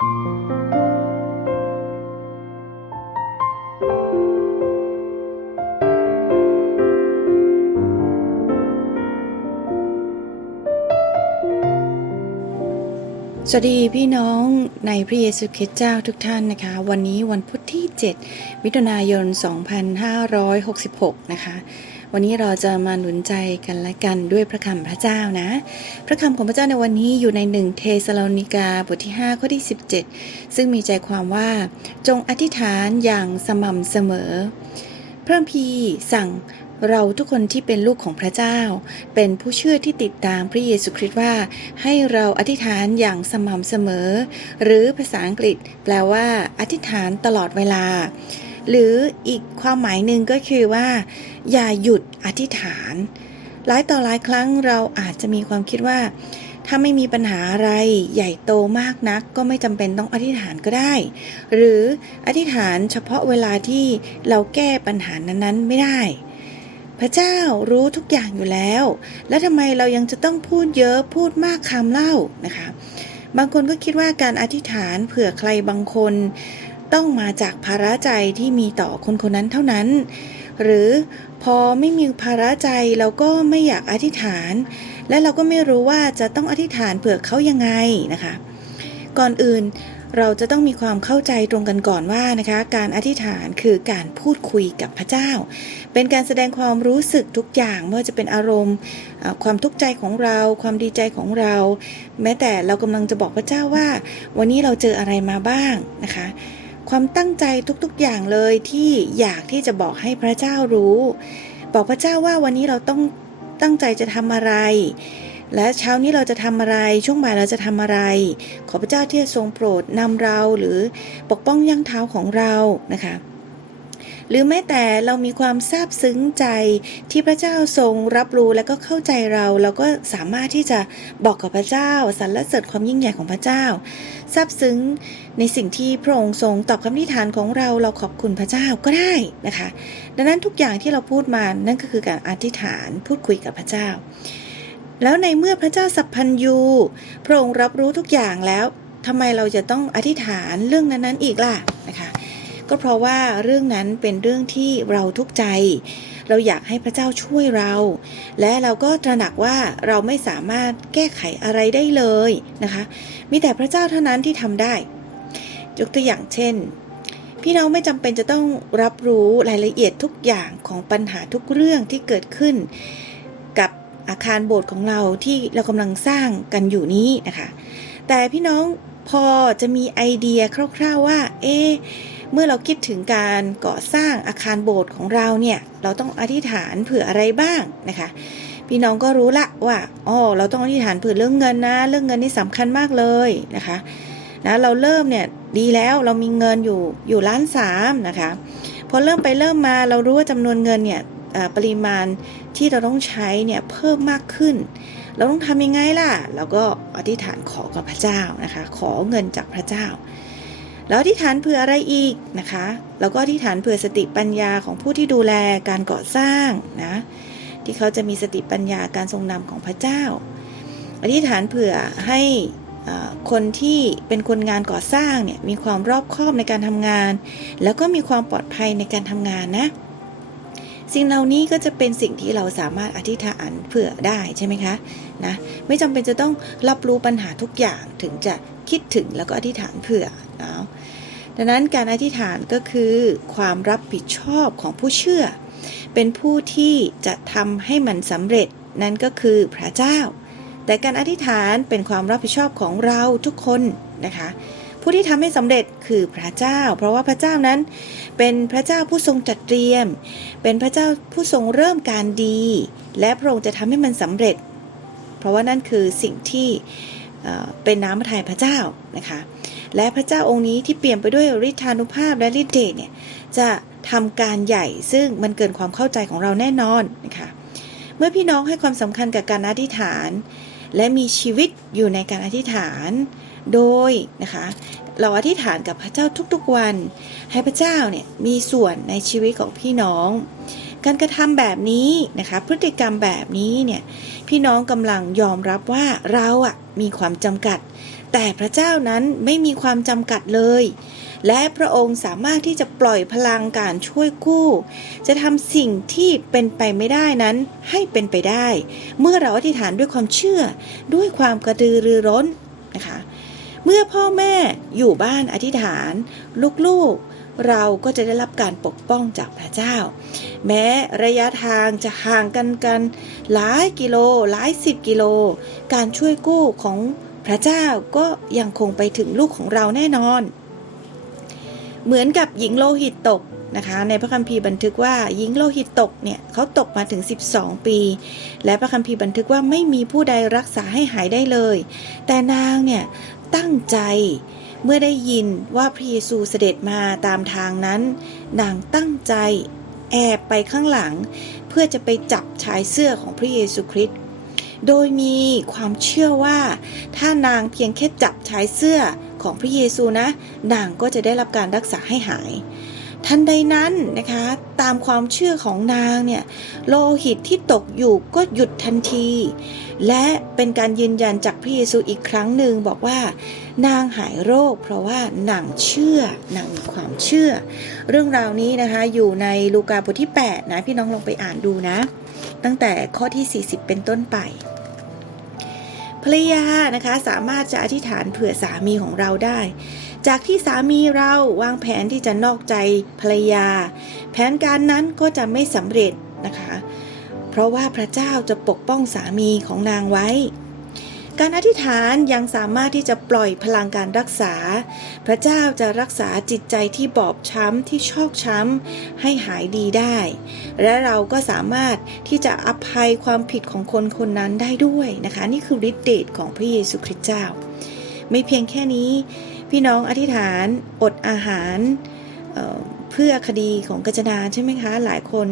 สวัสดีพี่น้องในพระเยซูคริสต์เจ้าทุกท่านนะคะ วันนี้วันพุธที่ 7 มิถุนายน 2566 นะคะ วันนี้เราจะมาหนุนใจกันและกันด้วยพระคำพระเจ้านะ พระคำของพระเจ้าในวันนี้อยู่ในหนึ่งเทสโลนิกาบทที่5ข้อที่17 ซึ่งมีใจความว่าจงอธิษฐานอย่างสม่ำเสมอ พระพีสั่งเราทุกคนที่เป็นลูกของพระเจ้า เป็นผู้เชื่อที่ติดตามพระเยซูคริสต์ว่า ให้เราอธิษฐานอย่างสม่ำเสมอ หรือภาษาอังกฤษแปลว่า อธิษฐานตลอดเวลา หรืออีกความหมายหนึ่งก็คือว่า อย่าหยุดอธิษฐาน หลายต่อหลายครั้งเราอาจจะมีความคิดว่า ถ้าไม่มีปัญหาอะไรใหญ่โตมากนัก ก็ไม่จำเป็นต้องอธิษฐานก็ได้ หรืออธิษฐานเฉพาะเวลาที่เราแก้ปัญหานั้นๆ ไม่ได้ พระเจ้ารู้ทุกอย่างอยู่แล้ว แล้วทำไมเรายังจะต้องพูดเยอะพูดมากคำเล่านะคะบางคนก็คิดว่าการอธิษฐานเผื่อใครบางคน ต้องมาจากภาระใจที่มีต่อคนคนนั้นเท่านั้น หรือพอไม่มีภาระใจเราก็ไม่อยากอธิษฐาน และเราก็ไม่รู้ว่าจะต้องอธิษฐานเผื่อเขายังไงนะคะ ก่อนอื่นเราจะต้องมีความเข้าใจตรงกันก่อนว่านะคะ การอธิษฐานคือการพูดคุยกับพระเจ้า เป็นการแสดงความรู้สึกทุกอย่างไม่ว่าจะเป็นอารมณ์ ความทุกข์ใจของเรา ความดีใจของเรา แม้แต่เรากำลังจะบอกพระเจ้าว่า วันนี้เราเจออะไรมาบ้างนะคะ ความตั้งใจทุกๆอย่างเลยที่อยากที่จะบอกให้พระเจ้ารู้ บอกพระเจ้าว่าวันนี้เราต้องตั้งใจจะทำอะไร และเช้านี้เราจะทำอะไรช่วงบ่ายเราจะทำอะไร ขอพระเจ้าที่จะทรงโปรดนำเราหรือปกป้องย่างเท้าของเรานะคะ หรือแม้แต่เรามีความซาบซึ้งใจที่พระเจ้าทรงรับรู้และก็เข้าใจเรา เราก็สามารถที่จะบอกกับพระเจ้าสรรเสริญความยิ่งใหญ่ของพระเจ้าซาบซึ้งในสิ่งที่พระองค์ทรงตอบคำอธิษฐานของเราเราขอบคุณพระเจ้าก็ได้นะคะ ดังนั้นทุกอย่างที่เราพูดมานั่นก็คือการอธิษฐานพูดคุยกับพระเจ้า แล้วในเมื่อพระเจ้าสัพพัญยูพระองค์รับรู้ทุกอย่างแล้วทำไมเราจะต้องอธิษฐานเรื่องนั้นๆอีกล่ะนะคะ ก็เพราะว่าเรื่องนั้นเป็นเรื่องที่เราทุกข์ใจ เราอยากให้พระเจ้าช่วยเรา และเราก็ตระหนักว่าเราไม่สามารถแก้ไขอะไรได้เลยนะคะ มีแต่พระเจ้าเท่านั้นที่ทำได้ ยกตัวอย่างเช่น พี่น้องไม่จำเป็นจะต้องรับรู้รายละเอียดทุกอย่างของปัญหาทุกเรื่องที่เกิดขึ้น กับอาคารโบสถ์ของเราที่เรากำลังสร้างกันอยู่นี้นะคะ แต่พี่น้องพอจะมีไอเดียคร่าว ๆว่า เอ๊ะ เมื่อเราคิดถึงการก่อสร้างอาคารโบสถ์ของเราเนี่ย เราต้องอธิษฐานเผื่ออะไรบ้างนะคะ พี่น้องก็รู้ละว่าอ๋อเราต้องอธิษฐานเผื่อเรื่องเงินนะ เรื่องเงินนี่สำคัญมากเลยนะคะนะเราเริ่มเนี่ยดีแล้วเรามีเงินอยู่อยู่ล้านสามนะคะพอเริ่มไปเริ่มมาเรารู้ว่าจำนวนเงินเนี่ยปริมาณที่เราต้องใช้เนี่ยเพิ่มมากขึ้น เราต้องทำยังไงล่ะ เราก็อธิษฐานขอกับพระเจ้านะคะ ขอเงินจากพระเจ้า แล้วอธิษฐานเผื่ออะไรอีกนะคะ แล้วก็อธิษฐานเผื่อสติปัญญาของผู้ที่ดูแลการก่อสร้างนะที่เขาจะมีสติปัญญาการทรงนำของพระเจ้า อธิษฐานเผื่อให้เอ่อคนที่เป็นคนงานก่อสร้างเนี่ยมีความรอบคอบในการทำงาน แล้วก็มีความปลอดภัยในการทำงานนะ สิ่งเหล่านี้ก็จะเป็นสิ่งที่เราสามารถอธิษฐานเผื่อได้ใช่ไหมคะนะไม่จำเป็นจะต้องรับรู้ปัญหาทุกอย่างถึงจะคิดถึงแล้วก็อธิษฐานเผื่อเนาะดังนั้นการอธิษฐานก็คือความรับผิดชอบของผู้เชื่อ เป็นผู้ที่จะทำให้มันสำเร็จนั่นก็คือพระเจ้า แต่การอธิษฐานเป็นความรับผิดชอบของเราทุกคนนะคะ ผู้ที่ทำให้สำเร็จคือพระเจ้า เพราะว่าพระเจ้านั้น เป็นพระเจ้าผู้ทรงจัดเตรียม เป็นพระเจ้าผู้ทรงเริ่มการดี และพระองค์จะทำให้มันสำเร็จ เพราะว่านั่นคือสิ่งที่เเป็นน้ำพระทัยพระเจ้านะคะ และพระเจ้าองค์นี้ที่เปลี่ยนไปด้วยฤทธานุภาพและฤทธิ์เดชเนี่ยจะทำการใหญ่ซึ่งมันเกินความเข้าใจของเราแน่นอนนะคะ เมื่อพี่น้องให้ความสำคัญกับการอธิษฐาน และมีชีวิตอยู่ในการอธิษฐาน โดยนะคะเราอธิษฐานกับพระเจ้าทุกๆวัน ให้พระเจ้าเนี่ยมีส่วนในชีวิตของพี่น้อง การกระทำแบบนี้นะคะพฤติกรรมแบบนี้เนี่ยพี่น้องกำลังยอมรับว่าเราอะมีความจำกัด แต่พระเจ้านั้นไม่มีความจำกัดเลย และพระองค์สามารถที่จะปล่อยพลังการช่วยกู้ จะทำสิ่งที่เป็นไปไม่ได้นั้นให้เป็นไปได้ เมื่อเราอธิษฐานด้วยความเชื่อด้วยความกระตือรือร้นนะคะ มื่อพ่อแม่อยู่บ้านอธิษฐาน ลูกๆ เราก็จะได้รับการปกป้องจากพระเจ้า แม้ระยะทางจะห่างกันกันหลายกิโลหลายสิบกิโล การช่วยกู้ของพระเจ้าก็ยังคงไปถึงลูกของเราแน่นอน เหมือนกับหญิงโลหิตตกนะคะในพระคัมภีร์บันทึกว่าหญิงโลหิตตกเนี่ยเขาตกมาถึง 12 ปี และพระคัมภีร์บันทึกว่าไม่มีผู้ใดรักษาให้หายได้เลย แต่นางเนี่ย ตั้งใจ เมื่อได้ยินว่าพระเยซูเสด็จมาตามทางนั้น นางตั้งใจ แอบไปข้างหลัง เพื่อจะไปจับชายเสื้อของพระเยซูคริสต์โดยมีความเชื่อว่า ถ้านางเพียงแค่จับชายเสื้อของพระเยซูนะ นางก็จะได้รับการรักษาให้หาย ทันใดนั้นนะคะ ตามความเชื่อของนางเนี่ย โลหิตที่ตกอยู่ก็หยุดทันที และเป็นการยืนยันจากพระเยซูอีกครั้งหนึ่งบอกว่านางหายโรค เพราะว่านางเชื่อนางมีความเชื่อ เรื่องราวนี้นะคะอยู่ในลูกาบทที่ 8 นะพี่น้องลองไปอ่านดูนะ ตั้งแต่ข้อที่ 40 เป็นต้นไปภรรยานะคะสามารถจะอธิษฐานเผื่อสามีของเราได้ จากที่สามีเราวางแผนที่จะนอกใจภรรยา แผนการนั้นก็จะไม่สำเร็จนะคะ เพราะว่าพระเจ้าจะปกป้องสามีของนางไว้ การอธิษฐานยังสามารถที่จะปล่อยพลังการรักษา พระเจ้าจะรักษาจิตใจที่บอบช้ำที่ชอกช้ำให้หายดีได้ และเราก็สามารถที่จะอภัยความผิดของคนคนนั้นได้ด้วยนะคะ นี่คือฤทธิ์เดชของพระเยซูคริสต์เจ้า ไม่เพียงแค่นี้ พี่น้องอธิษฐานอดอาหารเเพื่อคดีของกัจนาใช่ไหมคะ หลายคน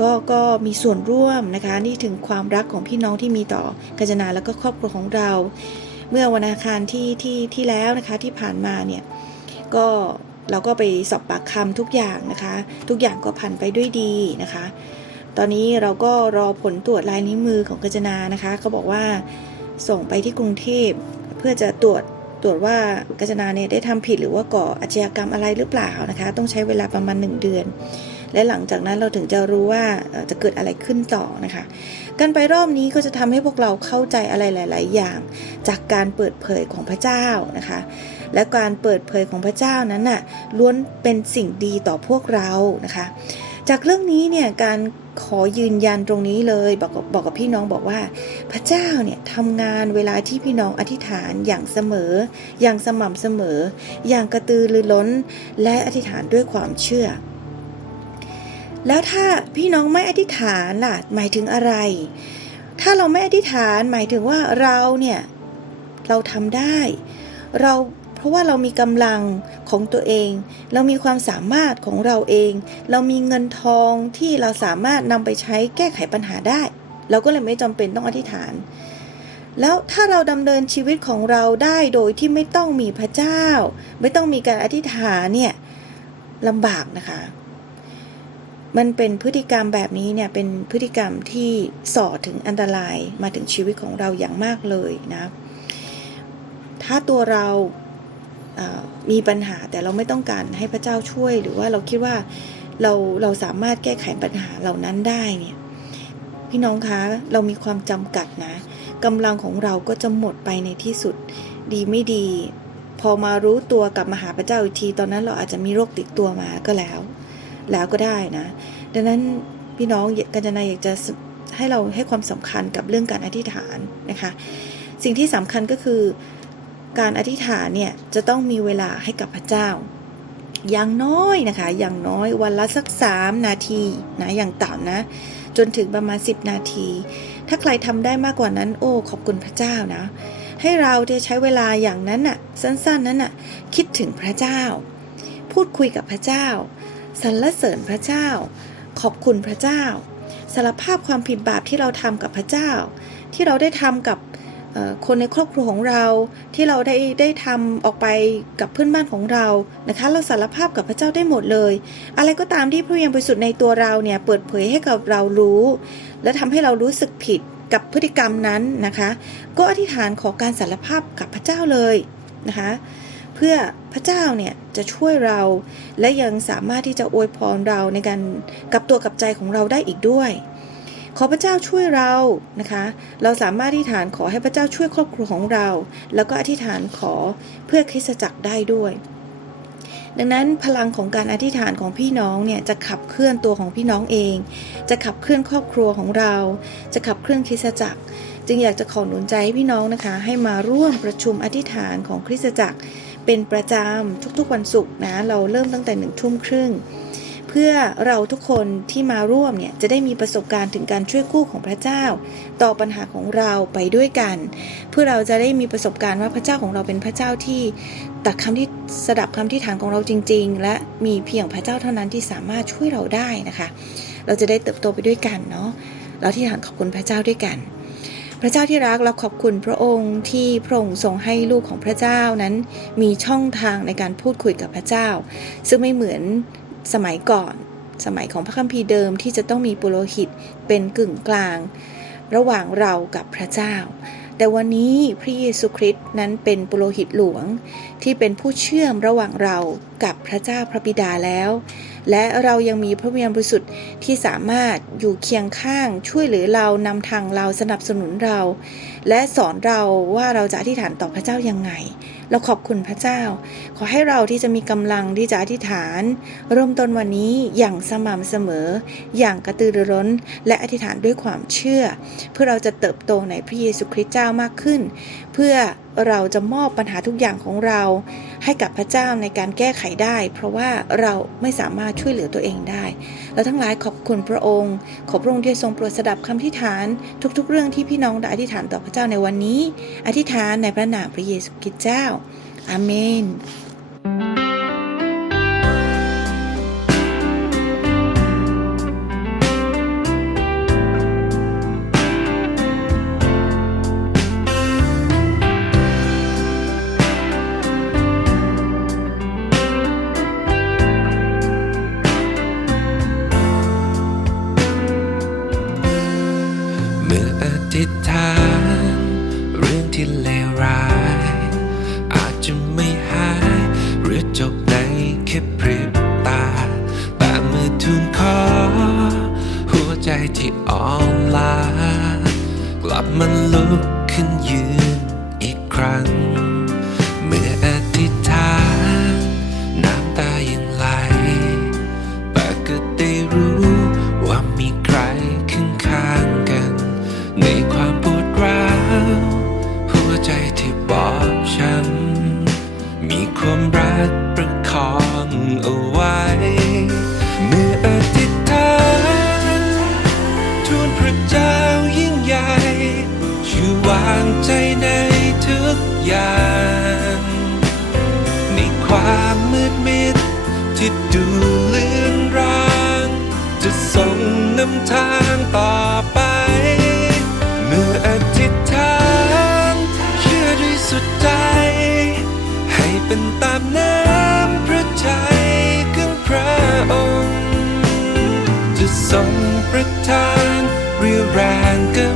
ก็ก็มีส่วนร่วมนะคะ นี่ถึงความรักของพี่น้องที่มีต่อกัญจนาแล้วก็ครอบครัวของเรา เมื่อวันอังคารที่ที่ที่แล้วนะคะที่ผ่านมาเนี่ยก็เราก็ไปสอบปากคำทุกอย่างนะคะ ทุกอย่างก็ผ่านไปด้วยดีนะคะ ตอนนี้เราก็รอผลตรวจลายนิ้วมือของกัญจนานะคะเขาบอกว่าส่งไปที่กรุงเทพเพื่อจะตรวจตรวจว่ากัญจนาเนี่ยได้ทำผิดหรือว่าก่ออาชญากรรมอะไรหรือเปล่านะคะ ต้องใช้เวลาประมาณ 1 เดือน และหลังจากนั้นเราถึงจะรู้ว่าจะเกิดอะไรขึ้นต่อนะคะ การไปรอบนี้ก็จะทำให้พวกเราเข้าใจอะไรหลาย ๆ อย่าง จากการเปิดเผยของพระเจ้านะคะ และการเปิดเผยของพระเจ้านั้นน่ะล้วนเป็นสิ่งดีต่อพวกเรานะคะ จากเรื่องนี้เนี่ยการขอยืนยันตรงนี้เลยบอกกับบอกกับพี่น้องบอกว่า พระเจ้าเนี่ยทำงานเวลาที่พี่น้องอธิษฐานอย่างเสมอ อย่างสม่ำเสมอ อย่างกระตือรือร้น และอธิษฐานด้วยความเชื่อ แล้วถ้าพี่น้องไม่อธิษฐานล่ะหมายถึงอะไร ถ้าเราไม่อธิษฐานหมายถึงว่าเราเนี่ยเราทำได้ เราเพราะว่าเรามีกำลังของตัวเอง เรามีความสามารถของเราเอง เรามีเงินทองที่เราสามารถนำไปใช้แก้ไขปัญหาได้ เราก็เลยไม่จำเป็นต้องอธิษฐาน แล้วถ้าเราดำเนินชีวิตของเราได้โดยที่ไม่ต้องมีพระเจ้า ไม่ต้องมีการอธิษฐานเนี่ยลำบากนะคะ มันเป็นพฤติกรรมแบบนี้เนี่ยเป็นพฤติกรรมที่ส่อถึงอันตรายมาถึงชีวิตของเราอย่างมากเลยนะถ้าตัวเรามีปัญหาแต่เราไม่ต้องการให้พระเจ้าช่วย หรือว่าเราคิดว่าเราเราสามารถแก้ไขปัญหาเหล่านั้นได้เนี่ยพี่น้องคะเรามีความจำกัดนะกำลังของเราก็จะหมดไปในที่สุด ดีไม่ดี พอมารู้ตัวกลับมาหาพระเจ้าอีกที ตอนนั้นเราอาจจะมีโรคติดตัวมาก็แล้ว แล้วก็ได้นะ ดังนั้นพี่น้องกัญจนาอยากจะให้เราให้ความสำคัญกับเรื่องการอธิษฐานนะคะ สิ่งที่สำคัญก็คือการอธิษฐานเนี่ยจะต้องมีเวลาให้กับพระเจ้า อย่างน้อยนะคะ อย่างน้อยวันละสักสามนาทีนะอย่างต่ำนะ จนถึงประมาณ 10 นาที ถ้าใครทำได้มากกว่านั้น โอ้ขอบคุณพระเจ้านะ ให้เราจะใช้เวลาอย่างนั้นน่ะ สั้นๆนั้นน่ะ คิดถึงพระเจ้า พูดคุยกับพระเจ้า สรรเสริญพระเจ้า ขอบคุณพระเจ้า สารภาพความผิดบาปที่เราทำกับพระเจ้า ที่เราได้ทำกับคนในครอบครัวของเราที่เราได้ได้ทำออกไปกับเพื่อนบ้านของเรานะคะ เราสารภาพกับพระเจ้าได้หมดเลย อะไรก็ตามที่พระวิญญาณบริสุทธิ์ในตัวเราเนี่ยเปิดเผยให้กับเรารู้ และทำให้เรารู้สึกผิดกับพฤติกรรมนั้นนะคะ ก็อธิษฐานขอการสารภาพกับพระเจ้าเลยนะคะ เพื่อพระเจ้าเนี่ยจะช่วยเรา และยังสามารถที่จะอวยพรเราในการกลับตัวกลับใจของเราได้อีกด้วย ขอพระเจ้าช่วยเรานะคะ เราสามารถอธิษฐานขอให้พระเจ้าช่วยครอบครัวของเรา แล้วก็อธิษฐานขอเพื่อคริสตจักรได้ด้วยดังนั้นพลังของการอธิษฐานของพี่น้องเนี่ยจะขับเคลื่อนตัวของพี่น้องเอง จะขับเคลื่อนครอบครัวของเรา จะขับเคลื่อนคริสตจักร จึงอยากจะขอหนุนใจให้พี่น้องนะคะ ให้มาร่วมประชุมอธิษฐานของคริสตจักร เป็นประจำทุกๆวันศุกร์นะเราเริ่มตั้งแต่หนึ่งทุ่มครึ่ง เพื่อเราทุกคนที่มาร่วมเนี่ยจะได้มีประสบการณ์ถึงการช่วยกู้ของพระเจ้า ต่อปัญหาของเราไปด้วยกัน เพื่อเราจะได้มีประสบการณ์ว่าพระเจ้าของเราเป็นพระเจ้าที่ตัดคำที่สดับคำที่ฐานของเราจริง ๆ และมีเพียงพระเจ้าเท่านั้นที่สามารถช่วยเราได้นะคะ เราจะได้เติบโตไปด้วยกันเนาะเราที่ฐานขอบคุณพระเจ้าด้วยกัน พระเจ้าที่รักเราขอบคุณพระองค์ที่พระองค์ทรงให้ลูกของพระเจ้านั้น มีช่องทางในการพูดคุยกับพระเจ้า ซึ่งไม่เหมือนสมัยก่อน สมัยของพระคัมภีร์เดิมที่จะต้องมีปุโรหิตเป็นกึ่งกลาง ระหว่างเรากับพระเจ้า แต่วันนี้พระเยซูคริสต์นั้นเป็นปุโรหิตหลวงที่เป็นผู้เชื่อมระหว่างเรากับพระเจ้าพระบิดาแล้ว และเรายังมีพระวิญญาณบริสุทธิ์ที่สามารถอยู่เคียงข้างช่วยเหลือเรานำทางเราสนับสนุนเรา และสอนเราว่าเราจะอธิษฐานต่อพระเจ้ายังไง เราขอบคุณพระเจ้า ขอให้เราที่จะมีกำลังที่จะอธิษฐาน เริ่มต้นวันนี้อย่างสม่ำเสมอ อย่างกระตือรือร้น และอธิษฐานด้วยความเชื่อ เพื่อเราจะเติบโตในพระเยซูคริสต์เจ้ามากขึ้น เพื่อเราจะมอบปัญหาทุกอย่างของเรา ให้กับพระเจ้าในการแก้ไขได้ เพราะว่าเราไม่สามารถช่วยเหลือตัวเองได้ เราทั้งหลายขอบคุณพระองค์ ขอพระองค์ที่ทรงโปรดสดับคำอธิษฐาน ทุกๆ เรื่องที่พี่น้องได้อธิษฐานต่อพระเจ้าในวันนี้ อธิษฐานในพระนามพระเยซูคริสต์เจ้าอาเมน ทิศทาง เรื่องที่เลวร้ายามมืดมิด ที่ดูเลือนราง จะส่งนำทางต่อไป เมื่ออธิษฐานเชื่อด้วยสุดใจ ให้เป็นตามน้ำพระทัยของพระองค์ จะทรงประทานเรียวแรงกำ